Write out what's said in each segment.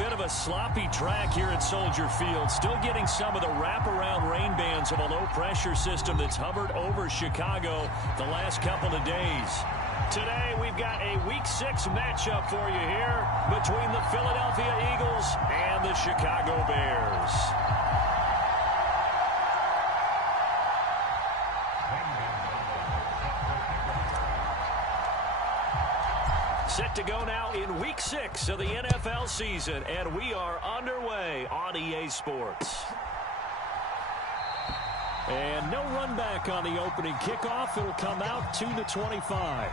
bit of a sloppy track here at Soldier Field. Still getting some of the wraparound rain bands of a low-pressure system that's hovered over Chicago the last couple of days. Today, we've got a Week 6 matchup for you here between the Philadelphia Eagles and the Chicago Bears. Set to go now in Week 6 of the NFL season, and we are underway on EA Sports. And no run back on the opening kickoff. It'll come out to the 25.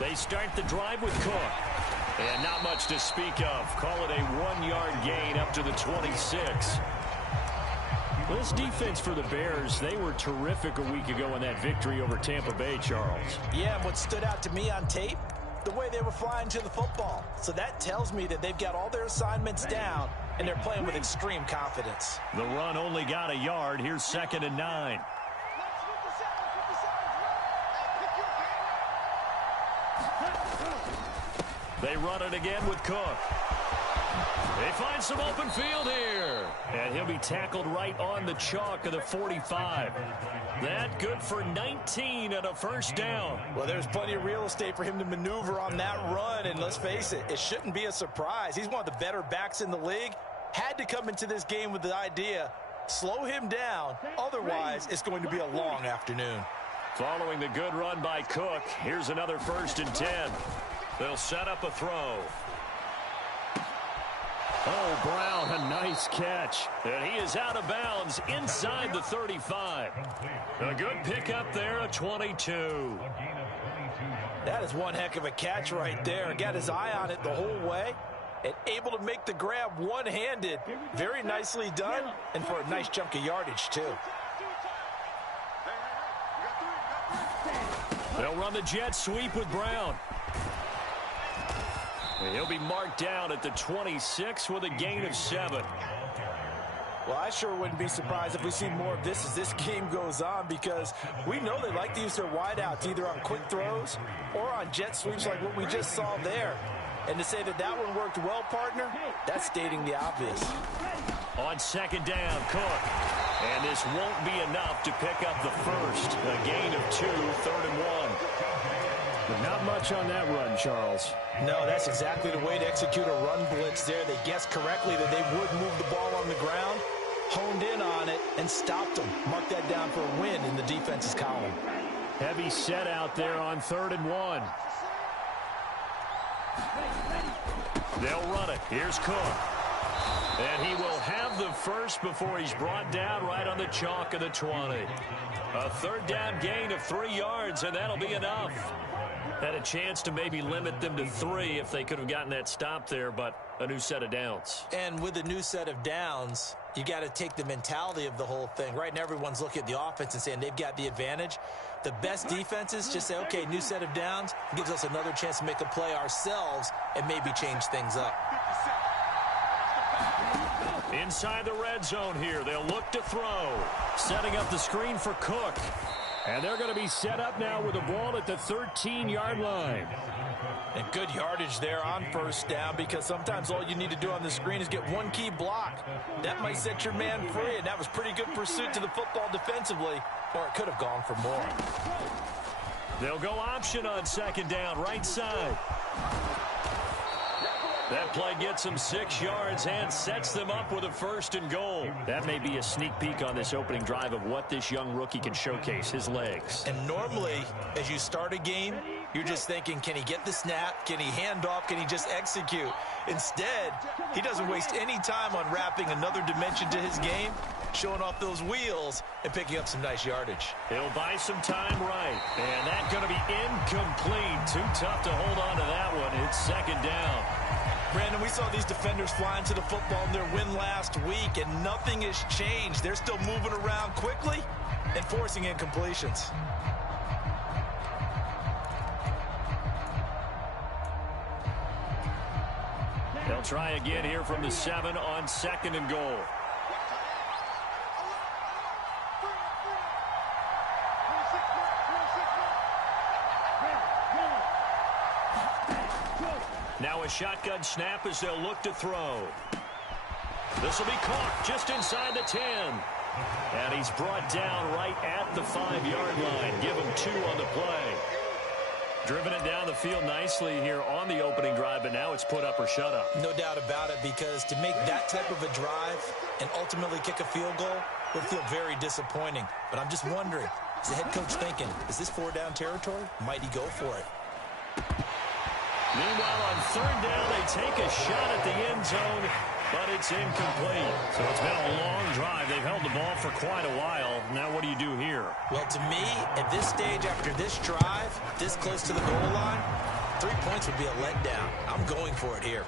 They start the drive with Cook. And not much to speak of. Call it a 1-yard gain up to the 26. Well, this defense for the Bears, they were terrific a week ago in that victory over Tampa Bay, Charles. Yeah, and what stood out to me on tape, the way they were flying to the football. So that tells me that they've got all their assignments down, and they're playing with extreme confidence. The run only got a yard. Here's 2nd and 9. They run it again with Cook. They find some open field here. And he'll be tackled right on the chalk of the 45. That good for 19 and a first down. Well, there's plenty of real estate for him to maneuver on that run. And let's face it, it shouldn't be a surprise. He's one of the better backs in the league. Had to come into this game with the idea, slow him down. Otherwise, it's going to be a long afternoon. Following the good run by Cook, here's another 1st and 10. They'll set up a throw. Oh, Brown, a nice catch. And he is out of bounds inside the 35. A good pickup there, a 22. That is one heck of a catch right there. Got his eye on it the whole way and able to make the grab one-handed. Very nicely done, and for a nice chunk of yardage, too. They'll run the jet sweep with Brown. And he'll be marked down at the 26 with a gain of 7. Well, I sure wouldn't be surprised if we see more of this as this game goes on, because we know they like to use their wideouts either on quick throws or on jet sweeps like what we just saw there. And to say that that one worked well, partner, that's stating the obvious. On 2nd down, Cook. And this won't be enough to pick up the first. A gain of 2, 3rd and 1. But not much on that run, Charles. No, that's exactly the way to execute a run blitz there. They guessed correctly that they would move the ball on the ground, honed in on it, and stopped them. Mark that down for a win in the defense's column. Heavy set out there on 3rd and 1. They'll run it. Here's Cook. And he will have the first before he's brought down right on the chalk of the 20. A 3rd down gain of 3 yards, and that'll be enough. Had a chance to maybe limit them to 3 if they could have gotten that stop there, but a new set of downs. And with a new set of downs, you got to take the mentality of the whole thing. Right now, everyone's looking at the offense and saying they've got the advantage. The best defenses just say, okay, new set of downs, gives us another chance to make a play ourselves and maybe change things up. Inside the red zone here, they'll look to throw. Setting up the screen for Cook. And they're going to be set up now with the ball at the 13-yard line. And good yardage there on 1st down, because sometimes all you need to do on the screen is get one key block. That might set your man free, and that was pretty good pursuit to the football defensively, or it could have gone for more. They'll go option on 2nd down, right side. That play gets them 6 yards and sets them up with a 1st and goal. That may be a sneak peek on this opening drive of what this young rookie can showcase, his legs. And normally, as you start a game, you're just thinking, can he get the snap? Can he hand off? Can he just execute? Instead, he doesn't waste any time on wrapping another dimension to his game, showing off those wheels and picking up some nice yardage. He'll buy some time right. And that's going to be incomplete. Too tough to hold on to that one. It's 2nd down. Brandon, we saw these defenders flying to the football in their win last week, and nothing has changed. They're still moving around quickly and forcing incompletions. They'll try again here from the 7 on 2nd and goal. Now a shotgun snap as they'll look to throw. This will be caught just inside the 10. And he's brought down right at the 5-yard line. Give him 2 on the play. Driven it down the field nicely here on the opening drive, but now it's put up or shut up. No doubt about it, because to make that type of a drive and ultimately kick a field goal would feel very disappointing. But I'm just wondering, is the head coach thinking, is this 4-down territory? Might he go for it? Meanwhile, on 3rd down, they take a shot at the end zone, but it's incomplete. So it's been a long drive. They've held the ball for quite a while. Now what do you do here? Well, to me, at this stage, after this drive, this close to the goal line, 3 points would be a letdown. I'm going for it here.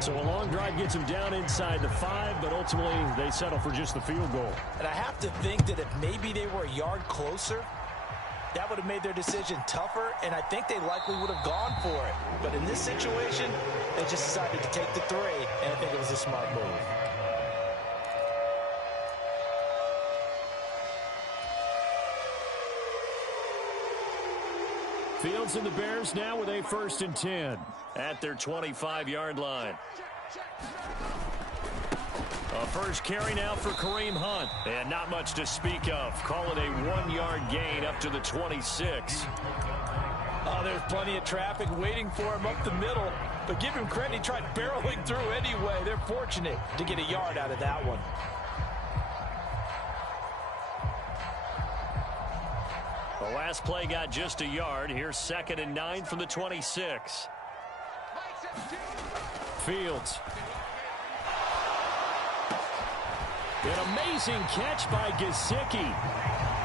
So a long drive gets them down inside the 5, but ultimately they settle for just the field goal. And I have to think that if maybe they were a yard closer, that would have made their decision tougher, and I think they likely would have gone for it. But in this situation, they just decided to take the 3, and I think it was a smart move. Fields and the Bears now with a 1st and 10. At their 25-yard line. A first carry now for Kareem Hunt. And not much to speak of. Call it a 1-yard gain up to the 26. Oh, there's plenty of traffic waiting for him up the middle. But give him credit, he tried barreling through anyway. They're fortunate to get a yard out of that one. The last play got just a yard. Here's 2nd and 9 from the 26. Fields. An amazing catch by Gesicki.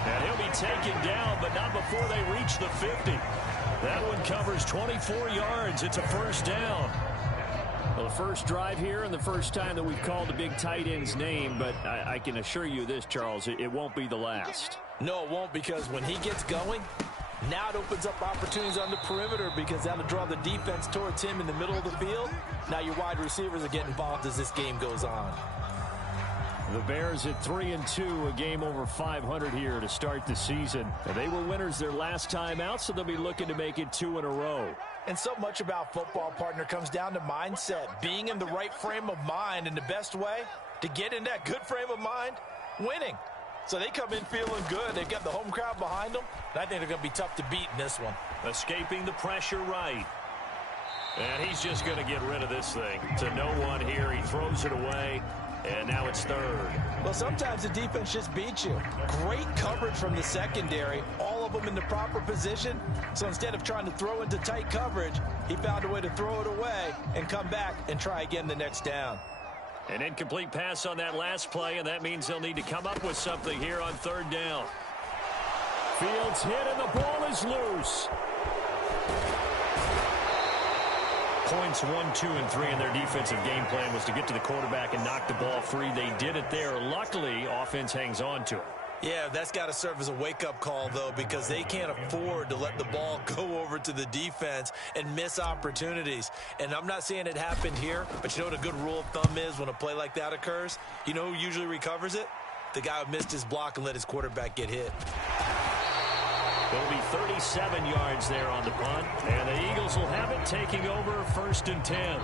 And he'll be taken down, but not before they reach the 50. That one covers 24 yards. It's a 1st down. Well, the first drive here and the first time that we've called the big tight end's name, but I can assure you this, Charles, it won't be the last. No, it won't, because when he gets going, now it opens up opportunities on the perimeter, because that'll draw the defense towards him in the middle of the field. Now your wide receivers are getting involved as this game goes on. The Bears at 3-2, a game over 500 here to start the season. And they were winners their last time out, so they'll be looking to make it 2 in a row. And so much about football, partner, comes down to mindset, being in the right frame of mind, and the best way to get in that good frame of mind, winning. So they come in feeling good. They've got the home crowd behind them, and I think they're going to be tough to beat in this one. Escaping the pressure right. And he's just going to get rid of this thing. To no one here. He throws it away. And now it's 3rd. Well, sometimes the defense just beats you. Great coverage from the secondary, all of them in the proper position. So instead of trying to throw into tight coverage, he found a way to throw it away and come back and try again the next down. An incomplete pass on that last play, and that means they'll need to come up with something here on 3rd down. Fields hit, and the ball is loose. Points 1, 2, and 3 in their defensive game plan was to get to the quarterback and knock the ball free. They did it there. Luckily, offense hangs on to it. Yeah, that's got to serve as a wake-up call, though, because they can't afford to let the ball go over to the defense and miss opportunities. And I'm not saying it happened here, but you know what a good rule of thumb is when a play like that occurs? You know who usually recovers it? The guy who missed his block and let his quarterback get hit. There'll be 37 yards there on the punt, and the Eagles will have it, taking over 1st and 10.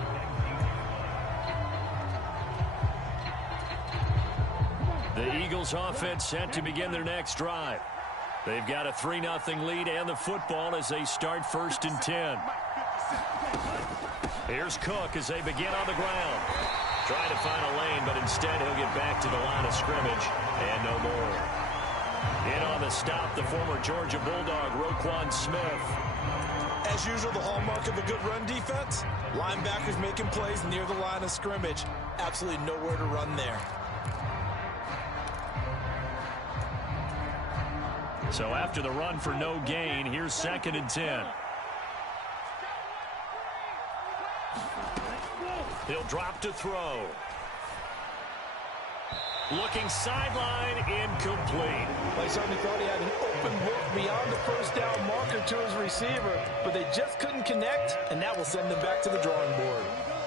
The Eagles offense set to begin their next drive. They've got a 3-0 lead and the football as they start 1st and 10. Here's Cook as they begin on the ground. Trying to find a lane, but instead he'll get back to the line of scrimmage and no more. In on the stop, the former Georgia Bulldog, Roquan Smith. As usual, the hallmark of a good run defense, linebackers making plays near the line of scrimmage. Absolutely nowhere to run there. So after the run for no gain, here's 2nd and 10. He'll drop to throw. Looking sideline, incomplete. Well, he certainly thought he had an open look beyond the first down marker to his receiver, but they just couldn't connect, and that will send them back to the drawing board.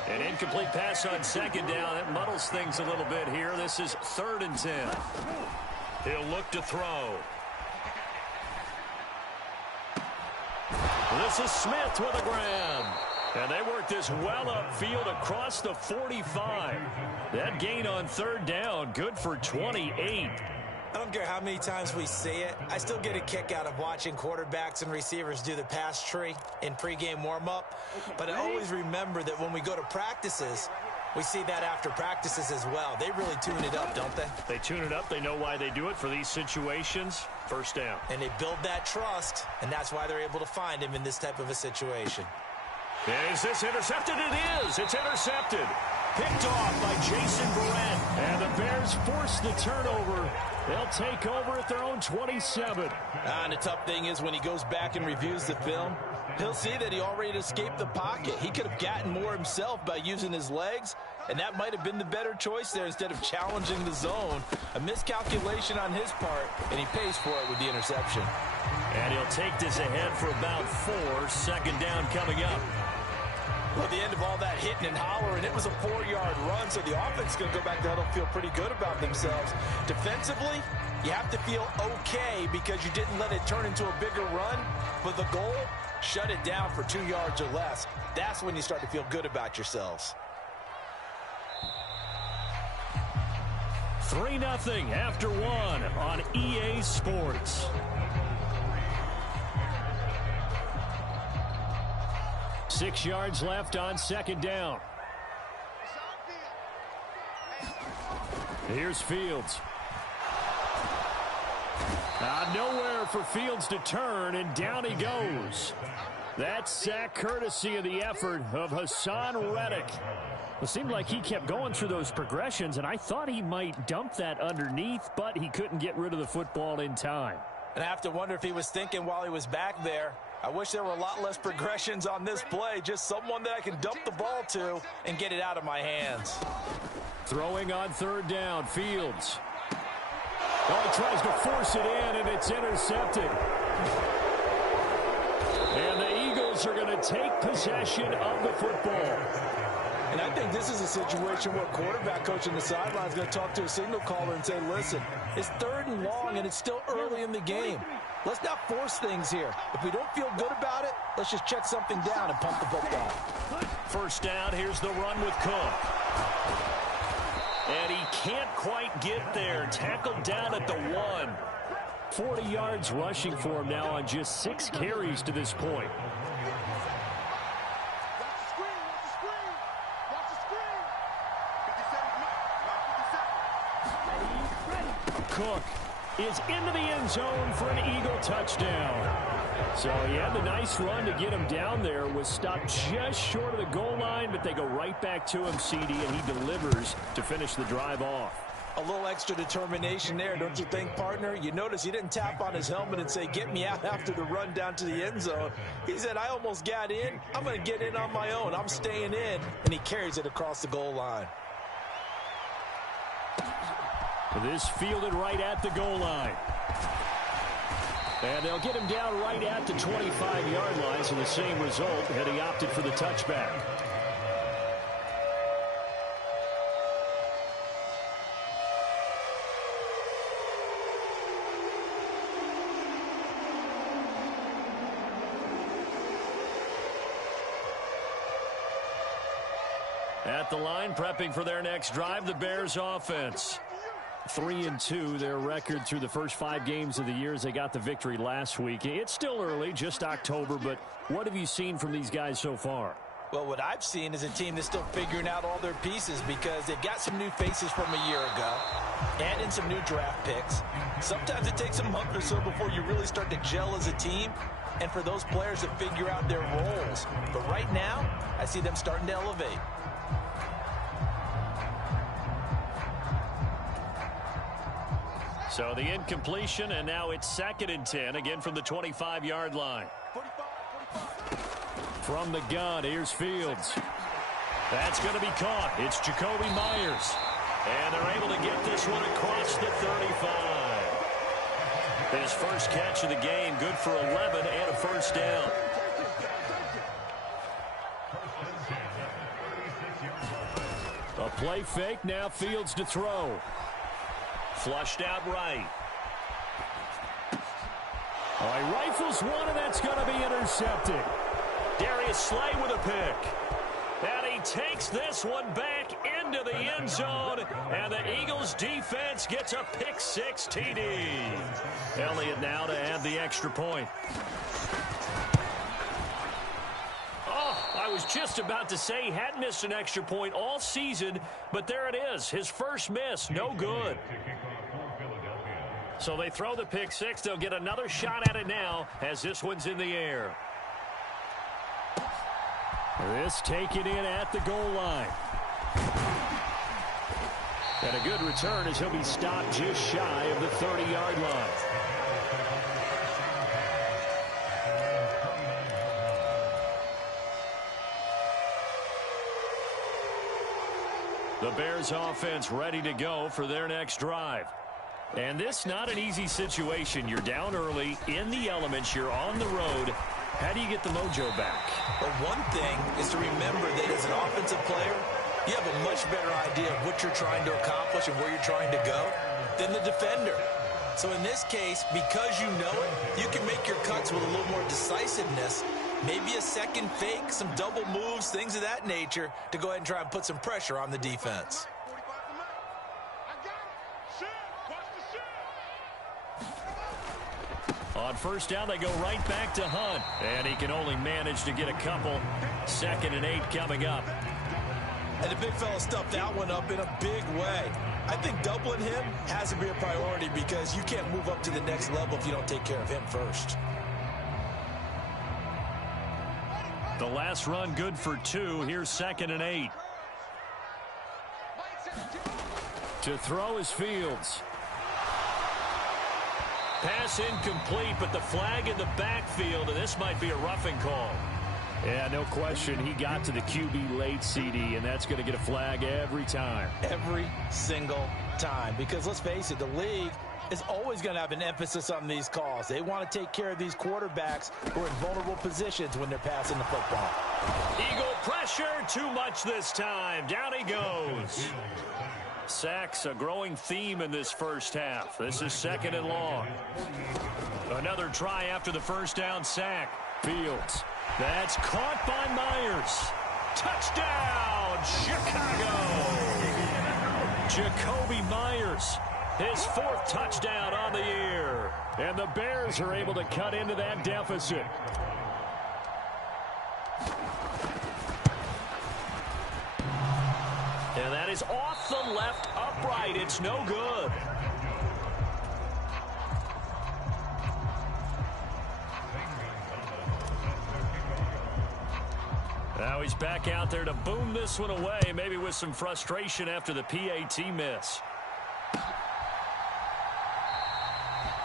An incomplete pass on 2nd down. That muddles things a little bit here. This is 3rd and 10. He'll look to throw. This is Smith with a grab. And they work this well upfield across the 45. That gain on 3rd down, good for 28. I don't care how many times we see it. I still get a kick out of watching quarterbacks and receivers do the pass tree in pregame warm-up. But I always remember that when we go to practices, we see that after practices as well. They really tune it up, don't they? They tune it up. They know why they do it for these situations. 1st down. And they build that trust, and that's why they're able to find him in this type of a situation. Is this intercepted? It is. It's intercepted. Picked off by Jason Verrett. And the Bears force the turnover. They'll take over at their own 27. And the tough thing is when he goes back and reviews the film, he'll see that he already escaped the pocket. He could have gotten more himself by using his legs, and that might have been the better choice there instead of challenging the zone. A miscalculation on his part, and he pays for it with the interception. And he'll take this ahead for about 4. 2nd down coming up. Well, at the end of all that hitting and hollering, it was a 4-yard run, so the offense is going to go back to huddle and feel pretty good about themselves. Defensively, you have to feel okay because you didn't let it turn into a bigger run, but the goal, shut it down for 2 yards or less. That's when you start to feel good about yourselves. 3-0 after 1 on EA Sports. 6 yards left on 2nd down. Here's Fields. Nowhere for Fields to turn, and down he goes. That sack courtesy of the effort of Hassan Reddick. It seemed like he kept going through those progressions, and I thought he might dump that underneath, but he couldn't get rid of the football in time. And I have to wonder if he was thinking while he was back there, I wish there were a lot less progressions on this play, just someone that I can dump the ball to and get it out of my hands. Throwing on 3rd down, Fields. Oh, he tries to force it in, and it's intercepted. And the Eagles are going to take possession of the football. And I think this is a situation where quarterback coach on the sideline is going to talk to a signal caller and say, listen, it's 3rd and long, and it's still early in the game. Let's not force things here. If we don't feel good about it, let's just check something down and pump the football. 1st down, here's the run with Cook. And he can't quite get there. Tackled down at the 1. 40 yards rushing for him now on just 6 carries to this point. Cook is into the end zone for an Eagle touchdown. So he had the nice run to get him down there, was stopped just short of the goal line, but they go right back to him, CD, and he delivers to finish the drive off. A little extra determination there, don't you think, partner? You notice he didn't tap on his helmet and say, get me out after the run down to the end zone. He said, I almost got in. I'm going to get in on my own. I'm staying in. And he carries it across the goal line. This fielded right at the goal line. And they'll get him down right at the 25-yard line, so the same result, and he opted for the touchback. At the line, prepping for their next drive, the Bears offense. 3-2, their record through the first 5 games of the year as they got the victory last week. It's still early, just October, but what have you seen from these guys so far? Well, what I've seen is a team that's still figuring out all their pieces because they've got some new faces from a year ago and in some new draft picks. Sometimes it takes a month or so before you really start to gel as a team and for those players to figure out their roles. But right now, I see them starting to elevate. So the incompletion, and now it's 2nd and 10, again from the 25-yard line. From the gun, here's Fields. That's going to be caught. It's Jacoby Myers. And they're able to get this one across the 35. His first catch of the game, good for 11 and a first down. A play fake, now Fields to throw. Flushed out right. Oh, he rifles one, and that's going to be intercepted. Darius Slay with a pick. And he takes this one back into the end zone, and the Eagles defense gets a pick six TD. Elliott now to add the extra point. Oh, I was just about to say he hadn't missed an extra point all season, but there it is. His first miss, no good. So they throw the pick six. They'll get another shot at it now as this one's in the air. This taken in at the goal line. And a good return as he'll be stopped just shy of the 30-yard line. The Bears offense ready to go for their next drive. And this not an easy situation. You're down early, in the elements, you're on the road. How do you get the mojo back? Well, one thing is to remember that as an offensive player, you have a much better idea of what you're trying to accomplish and where you're trying to go than the defender. So in this case, because you know it, you can make your cuts with a little more decisiveness, maybe a second fake, some double moves, things of that nature, to go ahead and try and put some pressure on the defense. On first down, they go right back to Hunt. And he can only manage to get a couple. 2nd and 8 coming up. And the big fella stuffed that one up in a big way. I think doubling him has to be a priority because you can't move up to the next level if you don't take care of him first. The last run good for 2. Here's 2nd and 8. To throw is Fields. Pass incomplete, but the flag in the backfield, and this might be a roughing call. Yeah, no question. He got to the QB late, CD, and that's going to get a flag every time. Every single time. Because let's face it, the league is always going to have an emphasis on these calls. They want to take care of these quarterbacks who are in vulnerable positions when they're passing the football. Eagle pressure, too much this time. Down he goes. Sacks, a growing theme in this first half. This is 2nd and long. Another try after the first down sack. Fields. That's caught by Myers. Touchdown, Chicago. Jacoby Myers, his 4th touchdown on the year. And the Bears are able to cut into that deficit. And that is off the left upright. It's no good. Now he's back out there to boom this one away, maybe with some frustration after the PAT miss.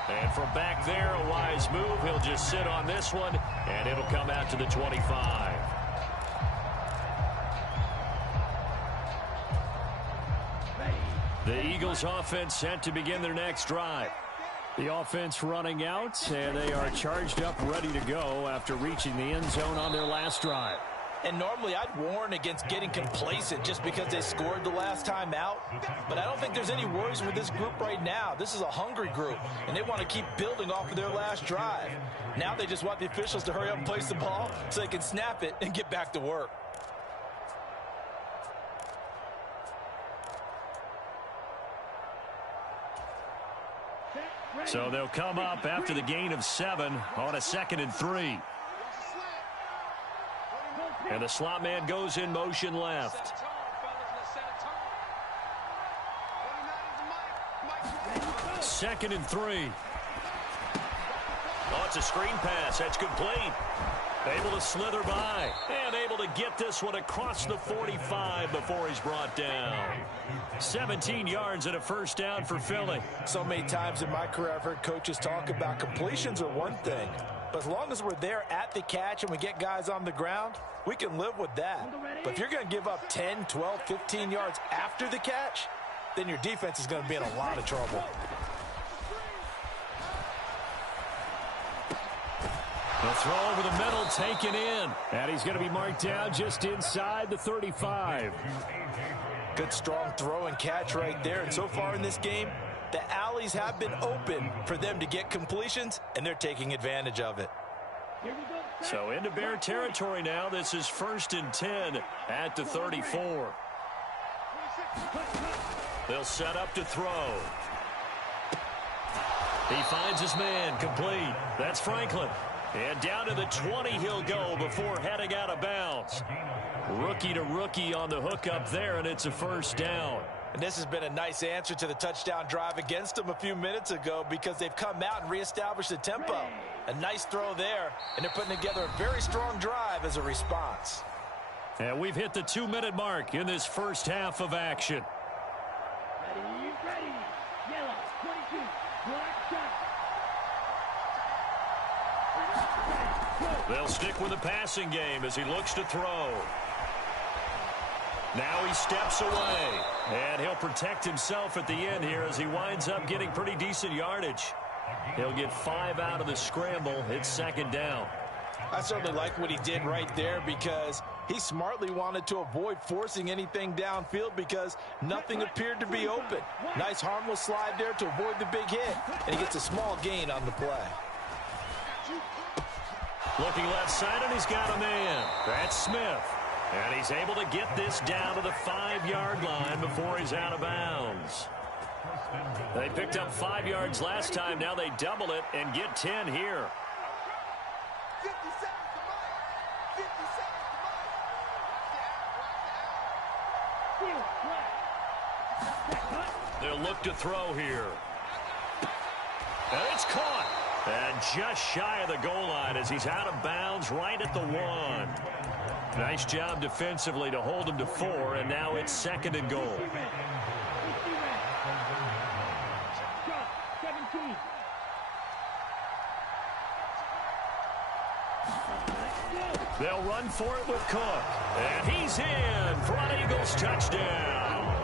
And from back there, a wise move. He'll just sit on this one, and it'll come out to the 25. The Eagles offense set to begin their next drive. The offense running out, and they are charged up, ready to go after reaching the end zone on their last drive. And normally I'd warn against getting complacent just because they scored the last time out. But I don't think there's any worries with this group right now. This is a hungry group, and they want to keep building off of their last drive. Now they just want the officials to hurry up and place the ball so they can snap it and get back to work. So they'll come up after the gain of 7 on a 2nd and 3. And the slot man goes in motion left. Second and 3. Oh, it's a screen pass. That's complete. Able to slither by and able to get this one across the 45 before he's brought down. 17 yards and a first down for Philly. So many times in my career I've heard coaches talk about completions are one thing, but as long as we're there at the catch and we get guys on the ground, we can live with that. But if you're going to give up 10, 12, 15 yards after the catch, then your defense is going to be in a lot of trouble. The throw over the middle taken in. And he's going to be marked down just inside the 35. Good strong throw and catch right there. And so far in this game, the alleys have been open for them to get completions, and they're taking advantage of it. So into Bear territory now. This is 1st and 10 at the 34. They'll set up to throw. He finds his man complete. That's Franklin. And down to the 20 he'll go before heading out of bounds. Rookie to rookie on the hook up there, and it's a first down. And this has been a nice answer to the touchdown drive against them a few minutes ago because they've come out and reestablished the tempo. A nice throw there, and they're putting together a very strong drive as a response. And we've hit the 2-minute mark in this first half of action. Ready. Yellow, 22, black shot. They'll stick with the passing game as he looks to throw. Now he steps away, and he'll protect himself at the end here as he winds up getting pretty decent yardage. He'll get 5 out of the scramble. It's 2nd down. I certainly like what he did right there because he smartly wanted to avoid forcing anything downfield because nothing appeared to be open. Nice harmless slide there to avoid the big hit, and he gets a small gain on the play. Looking left side, and he's got a man. That's Smith. And he's able to get this down to the 5-yard line before he's out of bounds. They picked up 5 yards last time. Now they double it and get 10 here. 50 seconds to Mike. 50 seconds to Mike. They'll look to throw here. And it's caught. And just shy of the goal line as he's out of bounds right at the 1. Nice job defensively to hold him to 4, and now it's 2nd and goal. 17. They'll run for it with Cook. And he's in for an Eagles touchdown.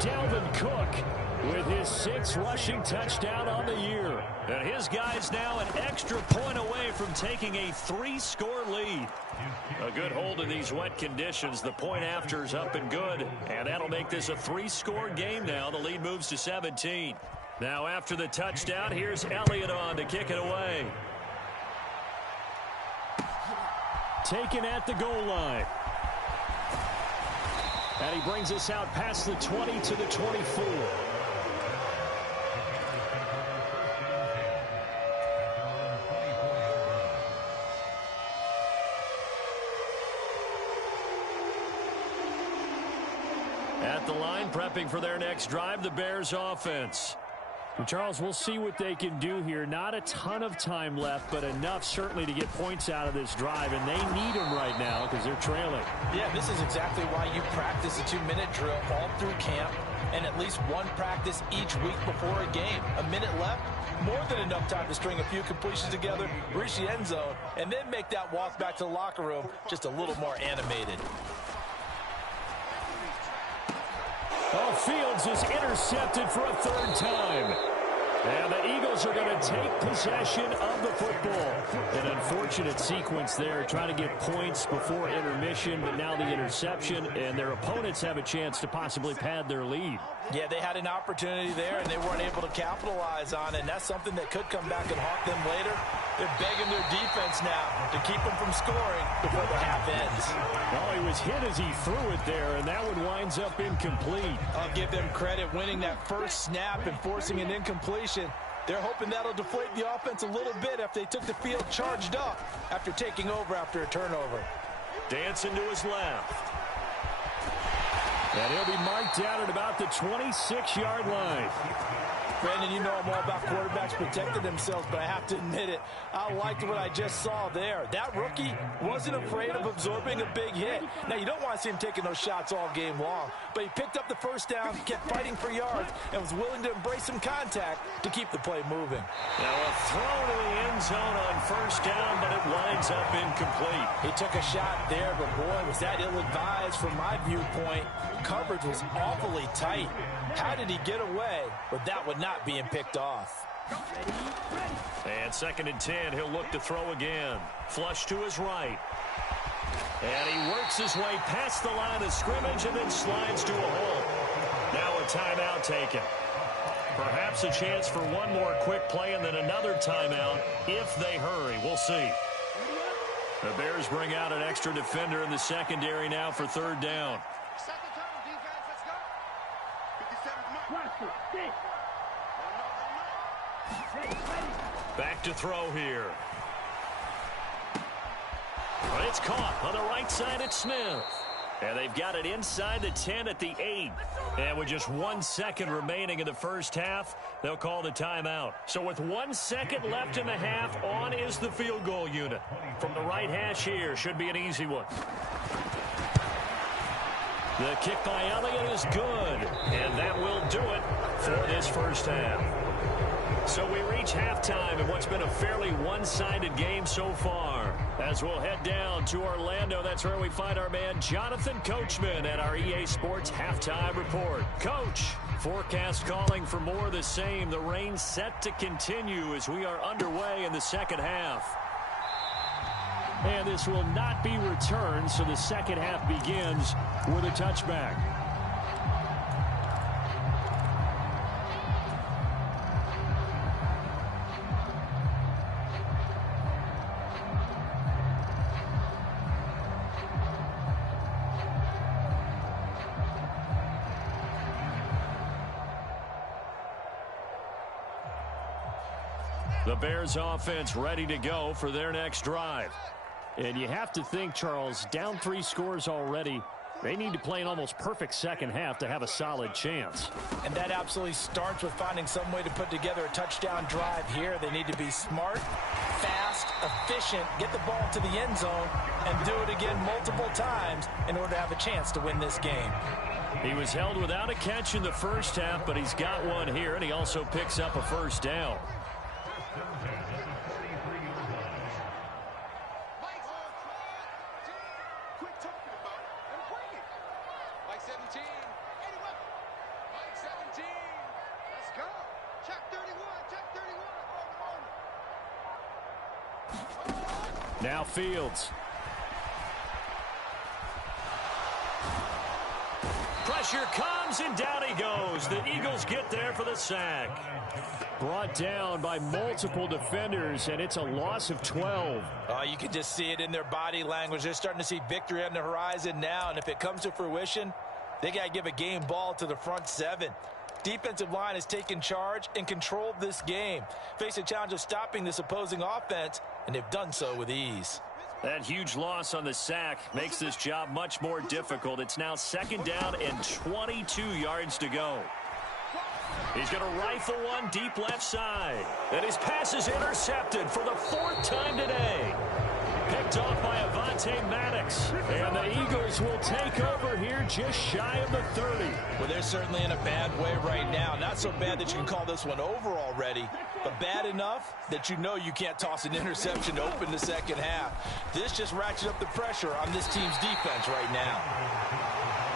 Dalvin Cook with his 6th rushing touchdown on the year. And his guy's now an extra point away from taking a 3-score lead. A good hold in these wet conditions. The point after's up and good. And that'll make this a 3-score game now. The lead moves to 17. Now after the touchdown, here's Elliott on to kick it away. Taken at the goal line. And he brings us out past the 20 to the 24. At the line, prepping for their next drive, the Bears offense. Well, Charles, we'll see what they can do here. Not a ton of time left, but enough certainly to get points out of this drive, and they need them right now because they're trailing. Yeah, this is exactly why you practice a 2-minute drill all through camp and at least one practice each week before a game. A minute left, more than enough time to string a few completions together, reach the end zone, and then make that walk back to the locker room just a little more animated. Oh, Fields is intercepted for a 3rd time. And the Eagles are going to take possession of the football. An unfortunate sequence there, trying to get points before intermission, but now the interception, and their opponents have a chance to possibly pad their lead. Yeah, they had an opportunity there, and they weren't able to capitalize on it, and that's something that could come back and haunt them later. They're begging their defense now to keep them from scoring before the half ends. Oh, he was hit as he threw it there, and that one winds up incomplete. I'll give them credit winning that first snap and forcing an incompletion. They're hoping that'll deflate the offense a little bit after they took the field charged up after taking over after a turnover. Dancing to his left. And he'll be marked down at about the 26-yard line. Brandon, you know I'm all about quarterbacks protecting themselves, but I have to admit it, I liked what I just saw there. That rookie wasn't afraid of absorbing a big hit. Now, you don't want to see him taking those shots all game long, but he picked up the first down, kept fighting for yards, and was willing to embrace some contact to keep the play moving. Now a throw to the end zone on first down, but it winds up incomplete. He took a shot there, but boy, was that ill-advised from my viewpoint. Coverage was awfully tight. How did he get away with that one not being picked off? And 2nd and 10, he'll look to throw again. Flush to his right. And he works his way past the line of scrimmage and then slides to a hole. Now a timeout taken. Perhaps a chance for one more quick play and then another timeout if they hurry. We'll see. The Bears bring out an extra defender in the secondary now for 3rd down. Back to throw here. But it's caught on the right side at Smith. And they've got it inside the 10 at the 8. And with just 1 second remaining in the first half, they'll call the timeout. So with 1 second left in the half, on is the field goal unit. From the right hash here, should be an easy one. The kick by Elliott is good, and that will do it for this first half. So we reach halftime in what's been a fairly one-sided game so far. As we'll head down to Orlando, that's where we find our man Jonathan Coachman at our EA Sports Halftime Report. Coach, forecast calling for more of the same. The rain set to continue as we are underway in the second half. And this will not be returned, so the second half begins with a touchback. The Bears offense ready to go for their next drive. And you have to think, Charles, down 3 scores already. They need to play an almost perfect second half to have a solid chance. And that absolutely starts with finding some way to put together a touchdown drive here. They need to be smart, fast, efficient, get the ball to the end zone, and do it again multiple times in order to have a chance to win this game. He was held without a catch in the first half, but he's got one here, and he also picks up a first down. Now Fields. Pressure comes and down he goes. The Eagles get there for the sack. Brought down by multiple defenders, and it's a loss of 12. You can just see it in their body language. They're starting to see victory on the horizon now, and if it comes to fruition, they got to give a game ball to the front 7. Defensive line has taken charge and controlled this game. Face a challenge of stopping this opposing offense, and they've done so with ease. That huge loss on the sack makes this job much more difficult. It's now 2nd down and 22 yards to go. He's going to rifle one deep left side. And his pass is intercepted for the 4th time today. Picked off by Avonte Maddox. And the Eagles will take over here just shy of the 30. Well, they're certainly in a bad way right now. Not so bad that you can call this one over already, but bad enough that you know you can't toss an interception to open the second half. This just ratchets up the pressure on this team's defense right now.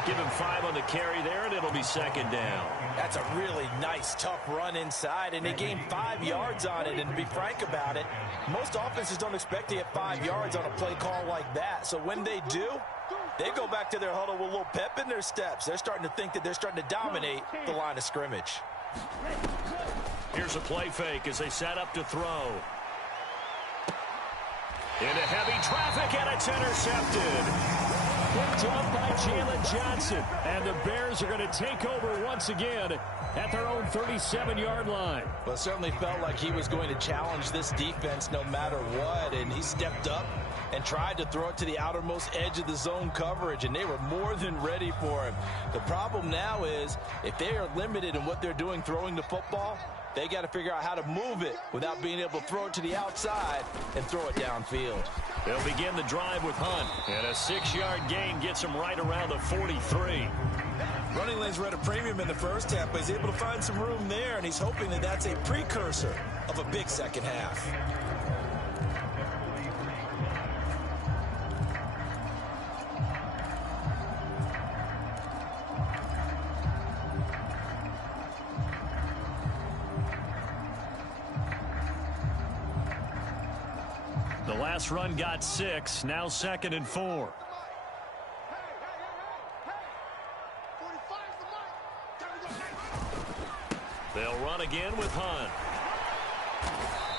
Give him 5 on the carry there, and it'll be 2nd down. That's a really nice, tough run inside, and they gained 5 yards on it. And to be frank about it, most offenses don't expect to get 5 yards on a play call like that. So when they do, they go back to their huddle with a little pep in their steps. They're starting to think that they're starting to dominate the line of scrimmage. Here's a play fake as they set up to throw. Into heavy traffic, and it's intercepted. Picked off by Jalen Johnson. And the Bears are going to take over once again at their own 37-yard line. Well, it certainly felt like he was going to challenge this defense no matter what, and he stepped up, and tried to throw it to the outermost edge of the zone coverage, and they were more than ready for him. The problem now is if they are limited in what they're doing throwing the football, they got to figure out how to move it without being able to throw it to the outside and throw it downfield. They'll begin the drive with Hunt, and a 6-yard gain gets him right around the 43. Running lanes were at a premium in the first half, but he's able to find some room there, and he's hoping that that's a precursor of a big second half. The last run got 6, now 2nd and 4. They'll run again with Hunt.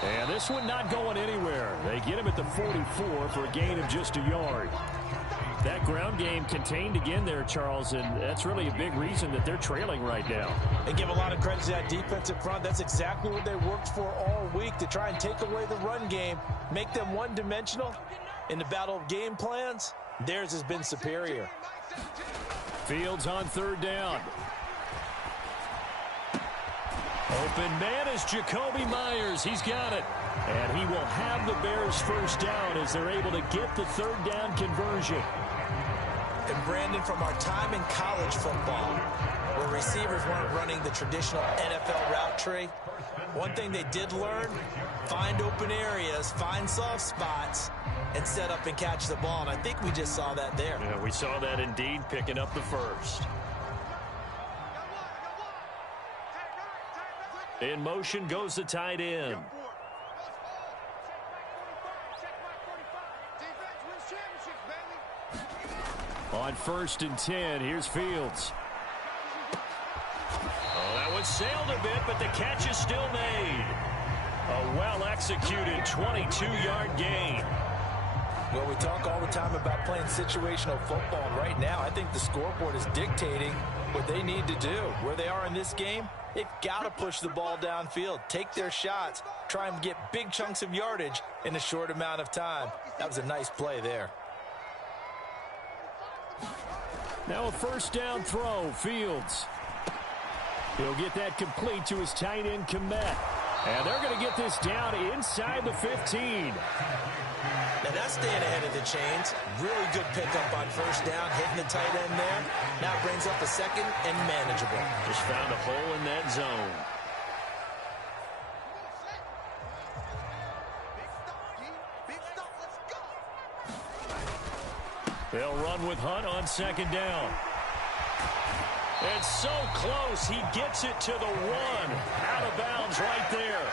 And this one not going anywhere. They get him at the 44 for a gain of just a yard. That ground game contained again there, Charles, and that's really a big reason that they're trailing right now. And give a lot of credit to that defensive front. That's exactly what they worked for all week, to try and take away the run game, make them one-dimensional. In the battle of game plans, theirs has been superior. Fields on 3rd down. Open man is Jacoby Myers. He's got it. And he will have the Bears first down as they're able to get the 3rd down conversion. And Brandon, from our time in college football, where receivers weren't running the traditional NFL route tree, one thing they did learn, find open areas, find soft spots, and set up and catch the ball. And I think we just saw that there. Yeah, we saw that indeed, picking up the first. In motion goes the tight end. On 1st and 10, here's Fields. Oh, that one sailed a bit, but the catch is still made. A well-executed 22-yard gain. Well, we talk all the time about playing situational football, and right now I think the scoreboard is dictating what they need to do. Where they are in this game, they've got to push the ball downfield, take their shots, try and get big chunks of yardage in a short amount of time. That was a nice play there. Now a 1st down throw, Fields. He'll get that complete to his tight end, Kmet. And they're going to get this down inside the 15. Now that's staying ahead of the chains. Really good pickup on 1st down, hitting the tight end there. Now brings up a 2nd and manageable. Just found a hole in that zone. They'll run with Hunt on 2nd down. It's so close. He gets it to the 1. Out of bounds right there.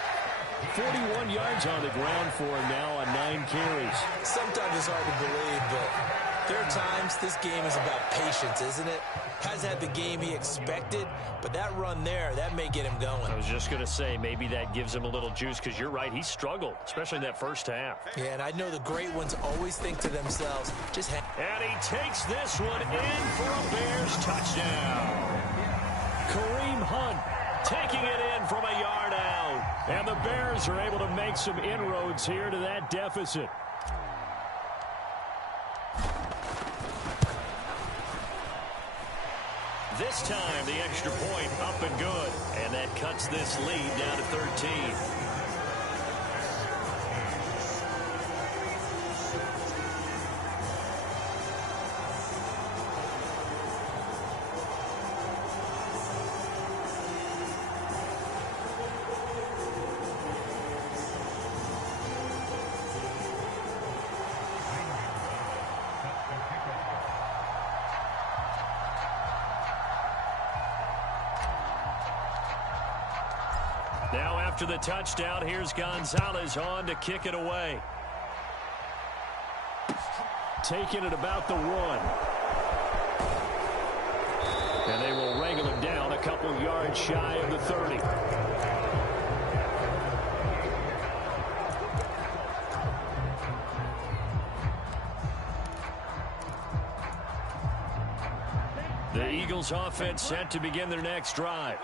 41 yards on the ground for him now on 9 carries. Sometimes it's hard to believe, but there are times this game is about patience, isn't it? Hasn't had the game he expected, but that run there, that may get him going. I was just going to say, maybe that gives him a little juice, because you're right, he struggled, especially in that first half. Yeah, and I know the great ones always think to themselves, just hang. And he takes this one in for a Bears touchdown. Kareem Hunt taking it in from a yard out. And the Bears are able to make some inroads here to that deficit. This time, the extra point up and good. And that cuts this lead down to 13. Now after the touchdown, here's Gonzalez on to kick it away. Taking it about the 1. And they will wrangle him down a couple yards shy of the 30. The Eagles offense set to begin their next drive.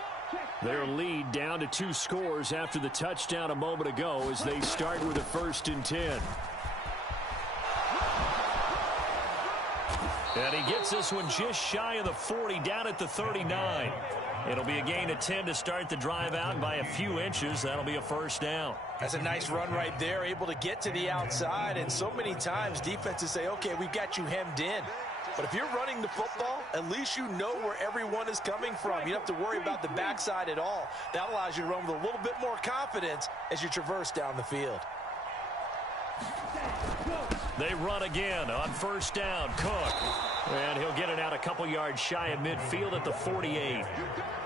Their lead down to 2 scores after the touchdown a moment ago as they start with a 1st and 10. And he gets this one just shy of the 40, down at the 39. It'll be a gain of 10 to start the drive out, and by a few inches, that'll be a first down. That's a nice run right there, able to get to the outside, and so many times defenses say, okay, we've got you hemmed in. But if you're running the football, at least you know where everyone is coming from. You don't have to worry about the backside at all. That allows you to run with a little bit more confidence as you traverse down the field. They run again on first down. Cook. And he'll get it out a couple yards shy of midfield at the 48.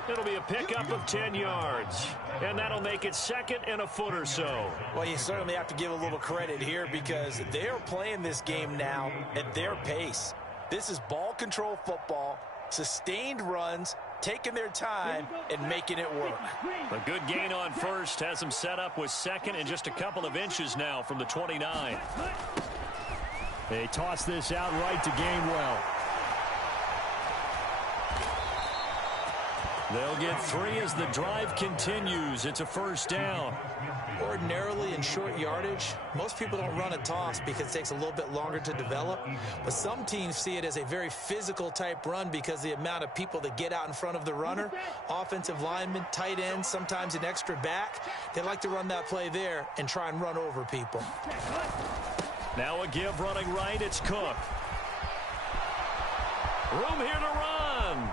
It'll be a pickup of 10 yards. And that'll make it second and a foot or so. Well, you certainly have to give a little credit here because they're playing this game now at their pace. This is ball control football, sustained runs, taking their time and making it work. A good gain on first has them set up with second and just a couple of inches now from the 29. They toss this out right to Gainwell. They'll get 3 as the drive continues. It's a first down. Ordinarily in short yardage, most people don't run a toss because it takes a little bit longer to develop. But some teams see it as a very physical type run because the amount of people that get out in front of the runner, offensive linemen, tight ends, sometimes an extra back, they like to run that play there and try and run over people. Now a give running right. It's Cook. Room here to run.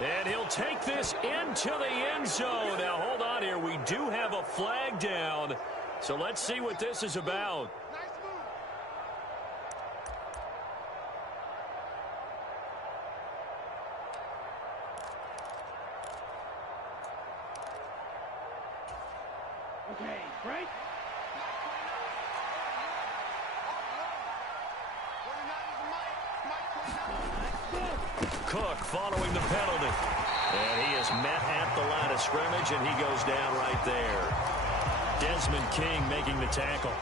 And he'll take this into the end zone. Now, hold on here. We do have a flag down. So let's see what this is about. Okay, Frank. Cook following the penalty. And he is met at the line of scrimmage, and he goes down right there. Desmond King making the tackle.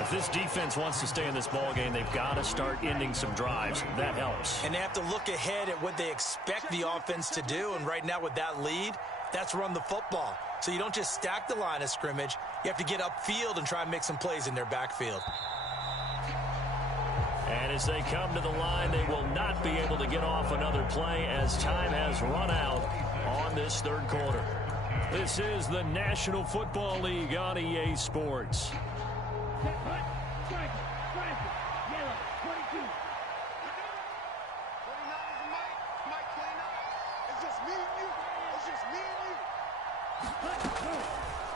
If this defense wants to stay in this ball game, they've got to start ending some drives. That helps. And they have to look ahead at what they expect the offense to do. And right now with that lead, that's run the football. So you don't just stack the line of scrimmage. You have to get upfield and try and make some plays in their backfield. And as they come to the line, they will not be able to get off another play as time has run out on this third quarter. This is the National Football League on EA Sports.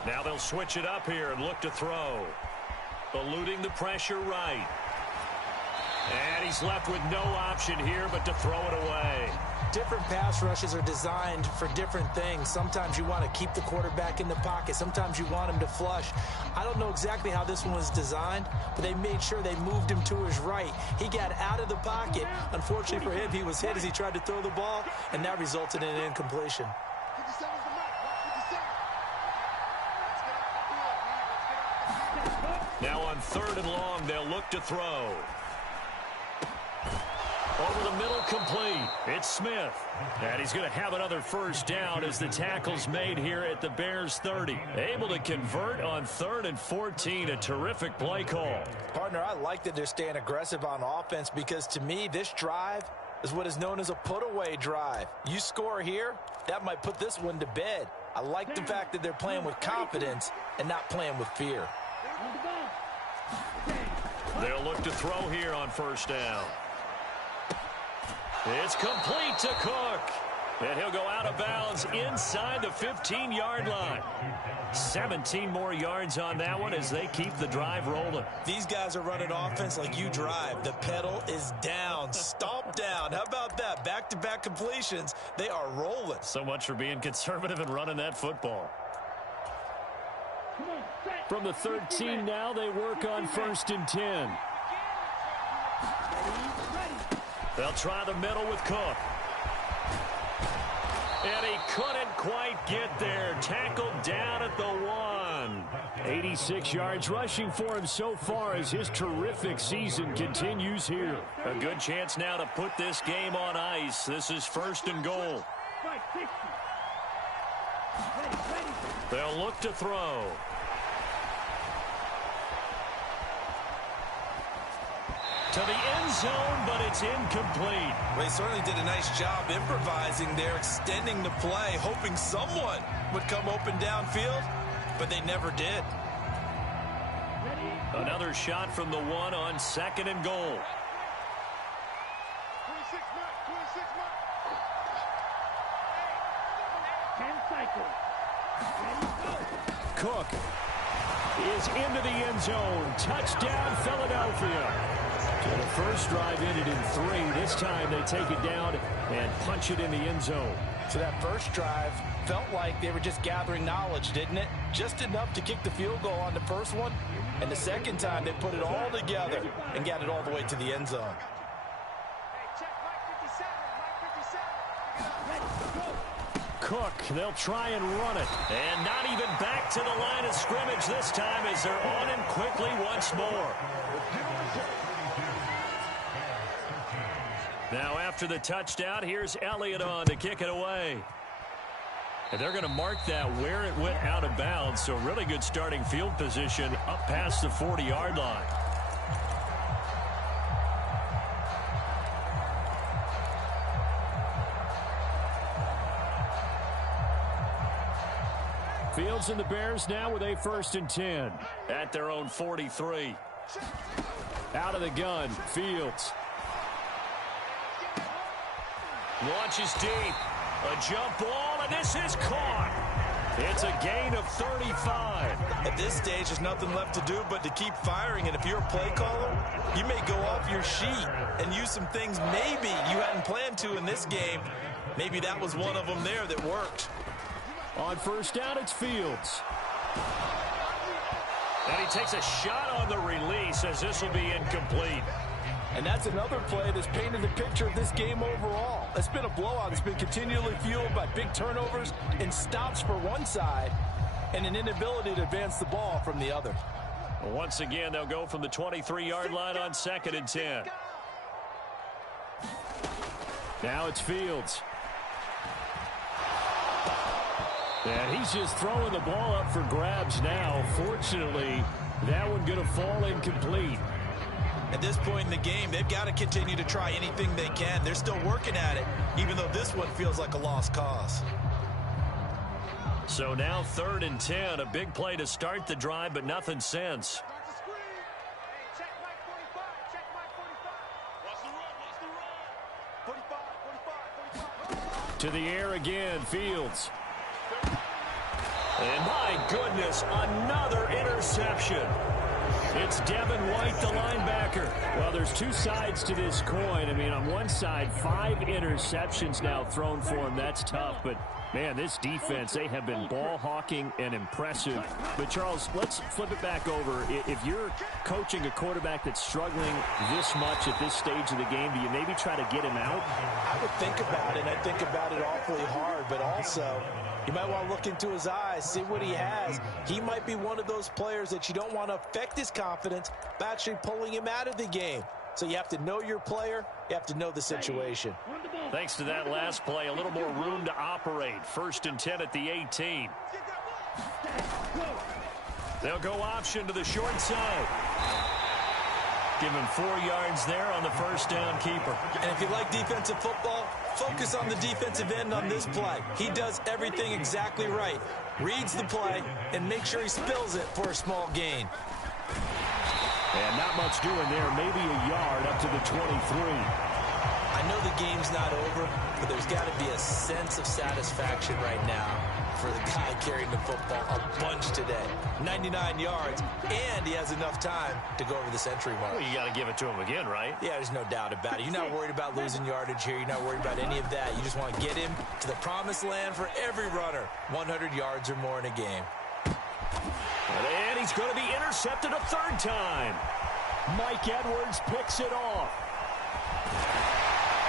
Now they'll switch it up here and look to throw. Eluding the pressure right. And he's left with no option here but to throw it away. Different pass rushes are designed for different things. Sometimes you want to keep the quarterback in the pocket. Sometimes you want him to flush. I don't know exactly how this one was designed, but they made sure they moved him to his right. He got out of the pocket. Unfortunately for him, he was hit as he tried to throw the ball, and that resulted in an incompletion. Now on third and long, they'll look to throw. Over the middle, complete. It's Smith. And he's going to have another first down as the tackle's made here at the Bears 30. Able to convert on 3rd and 14. A terrific play call. Partner, I like that they're staying aggressive on offense because to me, this drive is what is known as a put-away drive. You score here, that might put this one to bed. I like the fact that they're playing with confidence and not playing with fear. They'll look to throw here on first down. It's complete to Cook. And he'll go out of bounds inside the 15-yard line. 17 more yards on that one as they keep the drive rolling. These guys are running offense like you drive. The pedal is down, stomp down. How about that? Back-to-back completions. They are rolling. So much for being conservative and running that football. From the 13 now, they work on 1st and 10. They'll try the middle with Cook. And he couldn't quite get there. Tackled down at the 1. 86 yards rushing for him so far as his terrific season continues here. A good chance now to put this game on ice. This is 1st and goal. They'll look to throw. To the end zone, but it's incomplete. They certainly did a nice job improvising there, extending the play, hoping someone would come open downfield, but they never did. Another shot from the one on 2nd and goal. 26 10 cycles. Cook is into the end zone. Touchdown, Philadelphia. So the first drive ended in 3. This time they take it down and punch it in the end zone. So that first drive felt like they were just gathering knowledge, didn't it? Just enough to kick the field goal on the first one. And the second time they put it all together and got it all the way to the end zone. Cook, they'll try and run it. And not even back to the line of scrimmage this time as they're on him quickly once more. Now after the touchdown, here's Elliott on to kick it away. And they're going to mark that where it went out of bounds. So really good starting field position up past the 40-yard line. Fields and the Bears now with a 1st and 10 at their own 43. Out of the gun, Fields. Launches deep. A jump ball, and this is caught. It's a gain of 35. At this stage, there's nothing left to do but to keep firing. And if you're a play caller, you may go off your sheet and use some things maybe you hadn't planned to in this game. Maybe that was one of them there that worked. On 1st down, it's Fields. And he takes a shot on the release as this will be incomplete. And that's another play that's painted the picture of this game overall. It's been a blowout. It's been continually fueled by big turnovers and stops for one side and an inability to advance the ball from the other. Once again, they'll go from the 23-yard line on 2nd and 10. Now it's Fields. And he's just throwing the ball up for grabs now. Fortunately, that one going to fall incomplete. At this point in the game, they've got to continue to try anything they can. They're still working at it, even though this one feels like a lost cause. So now 3rd and 10, a big play to start the drive, but nothing since. To the air again, Fields. And my goodness, another interception. It's Devin White, the linebacker. Well, there's two sides to this coin. I mean, on one side, 5 interceptions now thrown for him. That's tough. But, man, this defense, they have been ball hawking and impressive. But, Charles, let's flip it back over. If you're coaching a quarterback that's struggling this much at this stage of the game, do you maybe try to get him out? I would think about it, and I think about it awfully hard. But also, you might want to look into his eyes, see what he has. He might be one of those players that you don't want to affect his confidence by actually pulling him out of the game. So you have to know your player. You have to know the situation. Thanks to that last play, a little more room to operate. 1st and 10 at the 18. They'll go option to the short side. Give him 4 yards there on the 1st down keeper. And if you like defensive football, focus on the defensive end on this play. He does everything exactly right. Reads the play and make sure he spills it for a small gain. And not much doing there. Maybe a yard up to the 23. I know the game's not over, but there's got to be a sense of satisfaction right now for the guy carrying the football a bunch today. 99 yards, and he has enough time to go over the century mark. Well, you got to give it to him again, right? Yeah, there's no doubt about it. You're not worried about losing yardage here. You're not worried about any of that. You just want to get him to the promised land for every runner. 100 yards or more in a game. And he's going to be intercepted a 3rd time. Mike Edwards picks it off.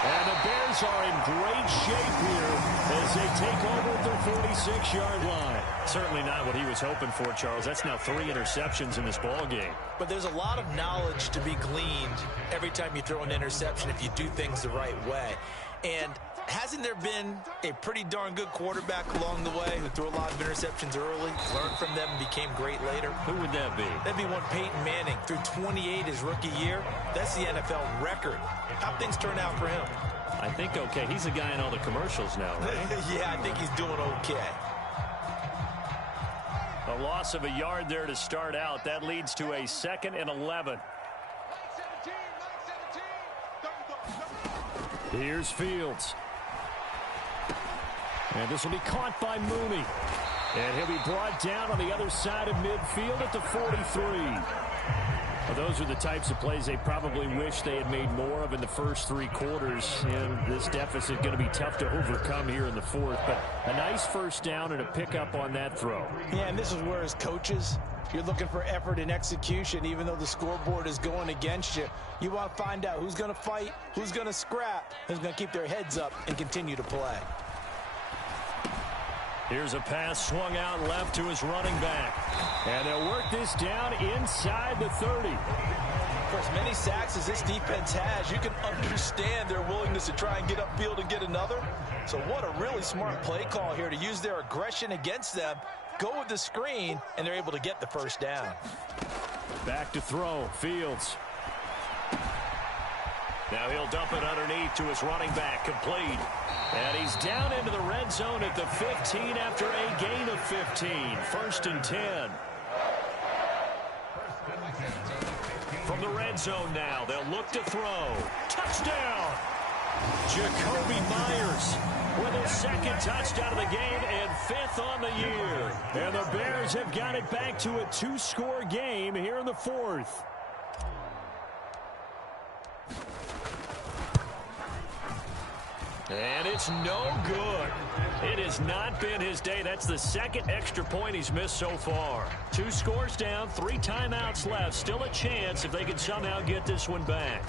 And the Bears are in great shape here as they take over at their 46-yard line. Certainly not what he was hoping for, Charles. That's now 3 interceptions in this ball game. But there's a lot of knowledge to be gleaned every time you throw an interception if you do things the right way. And hasn't there been a pretty darn good quarterback along the way who threw a lot of interceptions early, learned from them, and became great later? Who would that be? That'd be one Peyton Manning. Threw 28 his rookie year. That's the NFL record. How'd things turn out for him? I think okay. He's a guy in all the commercials now, right? Yeah, I think he's doing okay. A loss of a yard there to start out. That leads to a 2nd and 11. Here's Fields. And this will be caught by Mooney. And he'll be brought down on the other side of midfield at the 43. Well, those are the types of plays they probably wish they had made more of in the first 3 quarters. And this deficit going to be tough to overcome here in the 4th. But a nice first down and a pickup on that throw. Yeah, and this is where as coaches, you're looking for effort and execution, even though the scoreboard is going against you. You want to find out who's going to fight, who's going to scrap, who's going to keep their heads up and continue to play. Here's a pass swung out left to his running back. And they'll work this down inside the 30. For as many sacks as this defense has, you can understand their willingness to try and get upfield and get another. So what a really smart play call here to use their aggression against them. Go with the screen, and they're able to get the first down. Back to throw. Fields. Now he'll dump it underneath to his running back. Complete. And he's down into the red zone at the 15 after a gain of 15. 1st and 10. From the red zone now, they'll look to throw. Touchdown! Jacoby Myers with his 2nd touchdown of the game and 5th on the year. And the Bears have got it back to a 2-score game here in the 4th. And it's no good. It has not been his day. That's the 2nd extra point he's missed so far. 2 scores down, 3 timeouts left. Still a chance if they can somehow get this one back.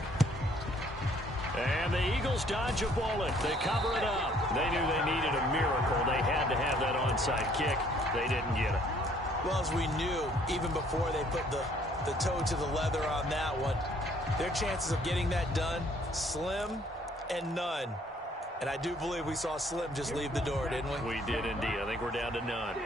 And the Eagles dodge a bullet. They cover it up. They knew they needed a miracle. They had to have that onside kick. They didn't get it. Well, as we knew, even before they put the toe to the leather on that one, their chances of getting that done, slim and none. And I do believe we saw Slim just leave the door, didn't we? We did indeed. I think we're down to none.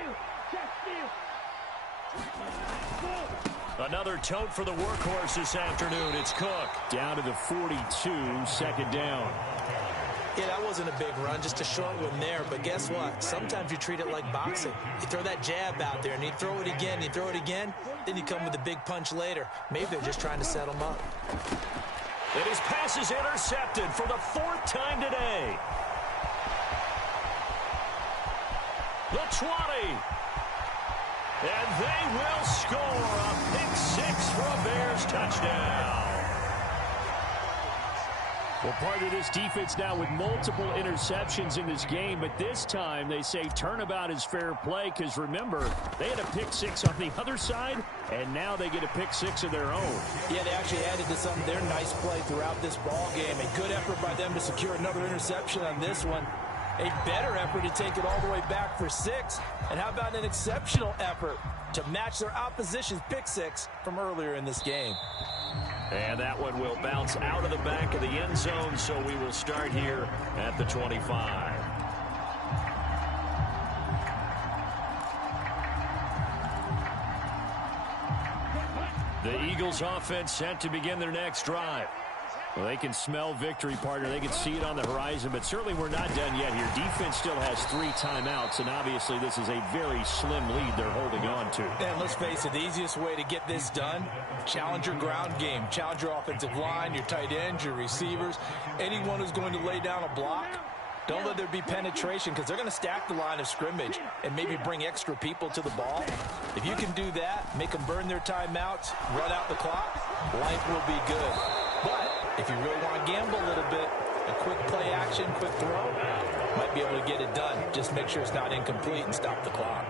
Another tote for the workhorse this afternoon. It's Cook. Down to the 42, 2nd down. Yeah, that wasn't a big run, just a short one there. But guess what? Sometimes you treat it like boxing. You throw that jab out there, and you throw it again, you throw it again, then you come with a big punch later. Maybe they're just trying to set them up. And his pass is intercepted for the 4th time today. The 20. And they will score a pick 6 for a Bears touchdown. Well, part of this defense now with multiple interceptions in this game, but this time they say turnabout is fair play because, remember, they had a pick 6 on the other side, and now they get a pick 6 of their own. Yeah, they actually added to some of their nice play throughout this ball game. A good effort by them to secure another interception on this one. A better effort to take it all the way back for 6. And how about an exceptional effort to match their opposition's pick 6 from earlier in this game? And that one will bounce out of the back of the end zone, so we will start here at the 25. The Eagles offense set to begin their next drive. Well, they can smell victory, partner. They can see it on the horizon, but certainly we're not done yet here. Defense still has 3 timeouts, and obviously this is a very slim lead they're holding on to. And let's face it, the easiest way to get this done, challenge your ground game. Challenge your offensive line, your tight ends, your receivers, anyone who's going to lay down a block. Don't let there be penetration because they're going to stack the line of scrimmage and maybe bring extra people to the ball. If you can do that, make them burn their timeouts, run out the clock, life will be good. But if you really want to gamble a little bit, a quick play action, quick throw, might be able to get it done. Just make sure it's not incomplete and stop the clock.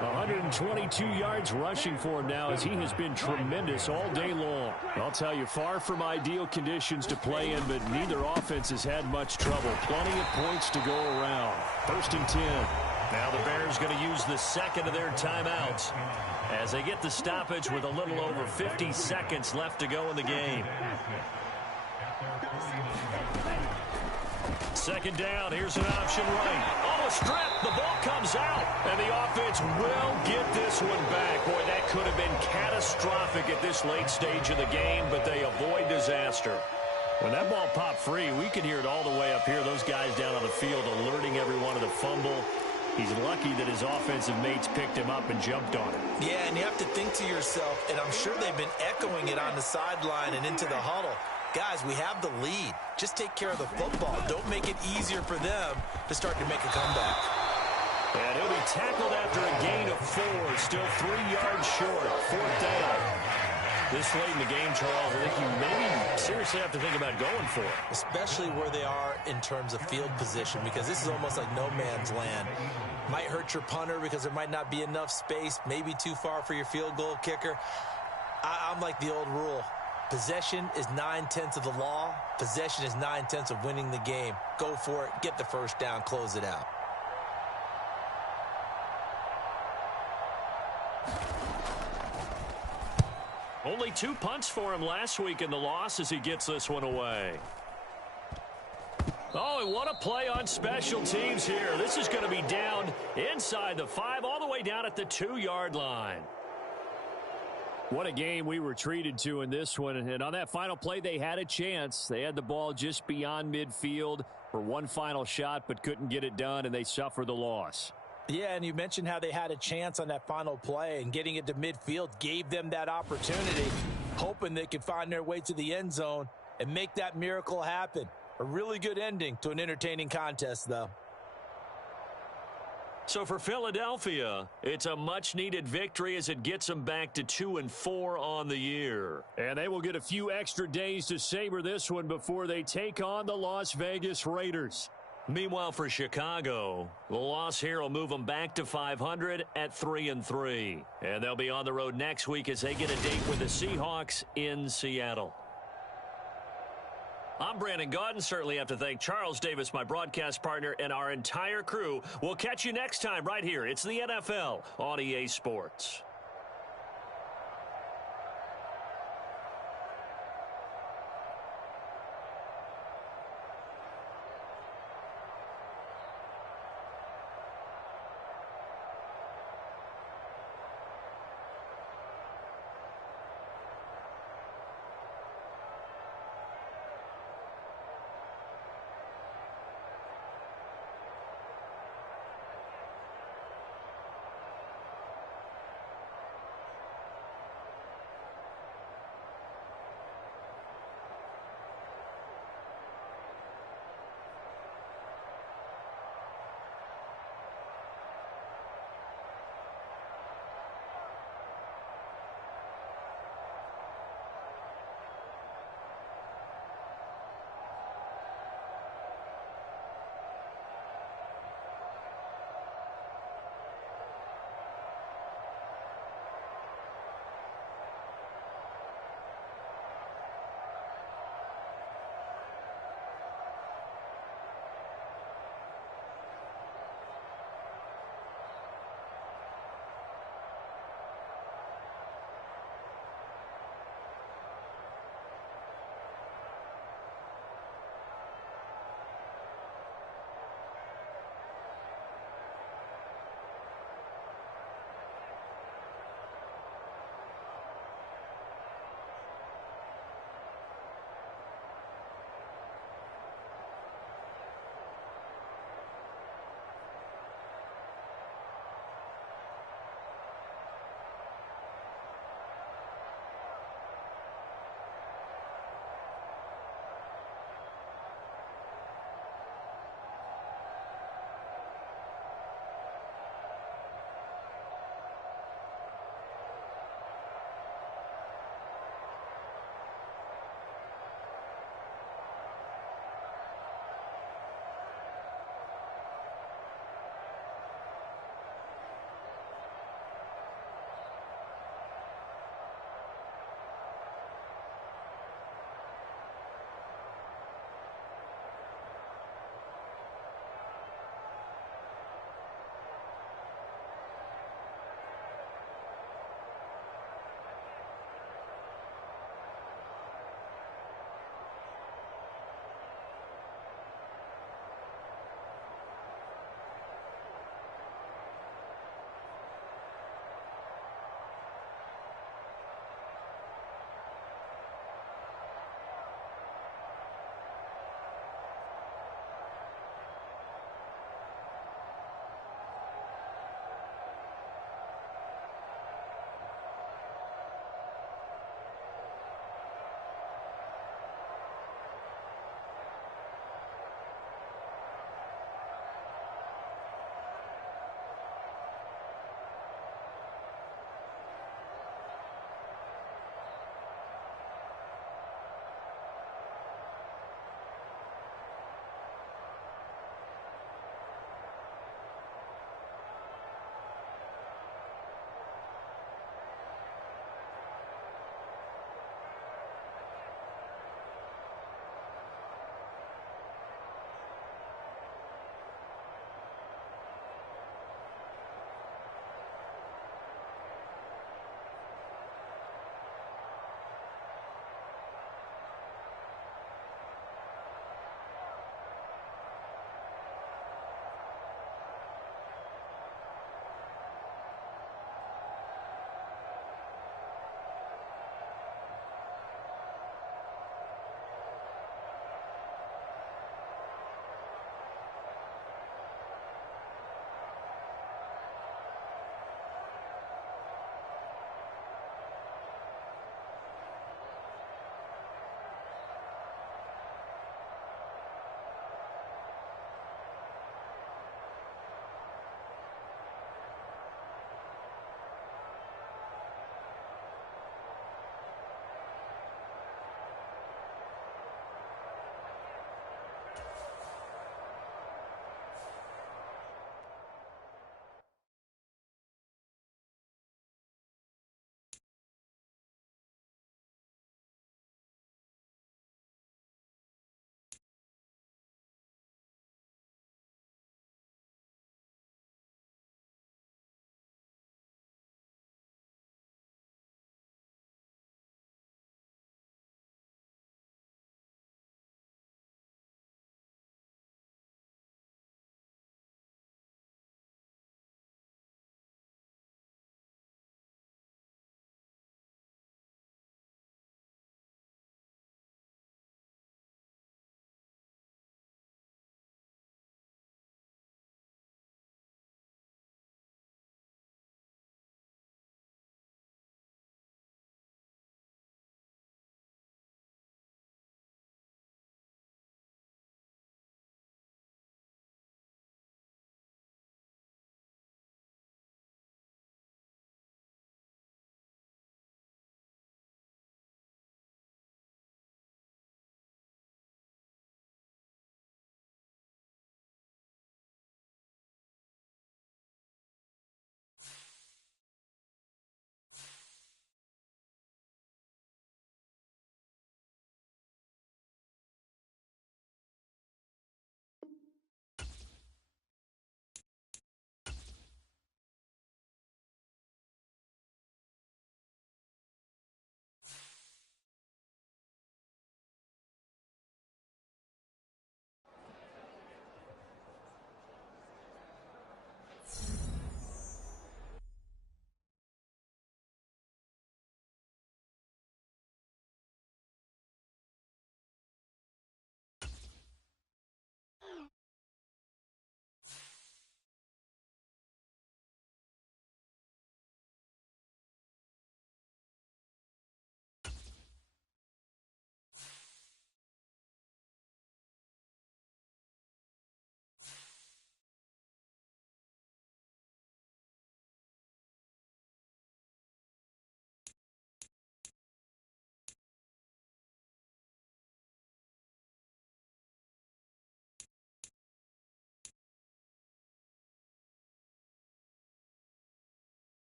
122 yards rushing for him now as he has been tremendous all day long. I'll tell you, far from ideal conditions to play in, but neither offense has had much trouble. Plenty of points to go around. 1st and 10. Now the Bears going to use the 2nd of their timeouts as they get the stoppage with a little over 50 seconds left to go in the game. Second down, here's an option right. Oh, a strip, the ball comes out, and the offense will get this one back. Boy, that could have been catastrophic at this late stage of the game, but they avoid disaster. When that ball popped free, we could hear it all the way up here. Those guys down on the field alerting everyone of the fumble. He's lucky that his offensive mates picked him up and jumped on it. Yeah, and you have to think to yourself, and I'm sure they've been echoing it on the sideline and into the huddle. Guys, we have the lead. Just take care of the football. Don't make it easier for them to start to make a comeback. And he'll be tackled after a gain of 4. Still 3 yards short. 4th down. This late in the game, Charles, I think you maybe seriously have to think about going for it. Especially where they are in terms of field position, because this is almost like no man's land. Might hurt your punter because there might not be enough space, maybe too far for your field goal kicker. I'm like the old rule. Possession is 9/10 of the law. Possession is 9/10 of winning the game. Go for it. Get the first down. Close it out. Only 2 punts for him last week in the loss as he gets this one away. Oh, and what a play on special teams here. This is going to be down inside the 5, all the way down at the 2-yard line. What a game we were treated to in this one. And on that final play, they had a chance. They had the ball just beyond midfield for one final shot, but couldn't get it done, and they suffered the loss. Yeah, and you mentioned how they had a chance on that final play, and getting it to midfield gave them that opportunity, hoping they could find their way to the end zone and make that miracle happen. A really good ending to an entertaining contest, though. So for Philadelphia, it's a much-needed victory as it gets them back to 2-4 on the year. And they will get a few extra days to savor this one before they take on the Las Vegas Raiders. Meanwhile, for Chicago, the loss here will move them back to 500 at 3-3. And they'll be on the road next week as they get a date with the Seahawks in Seattle. I'm Brandon Gaudin. Certainly have to thank Charles Davis, my broadcast partner, and our entire crew. We'll catch you next time right here. It's the NFL on EA Sports.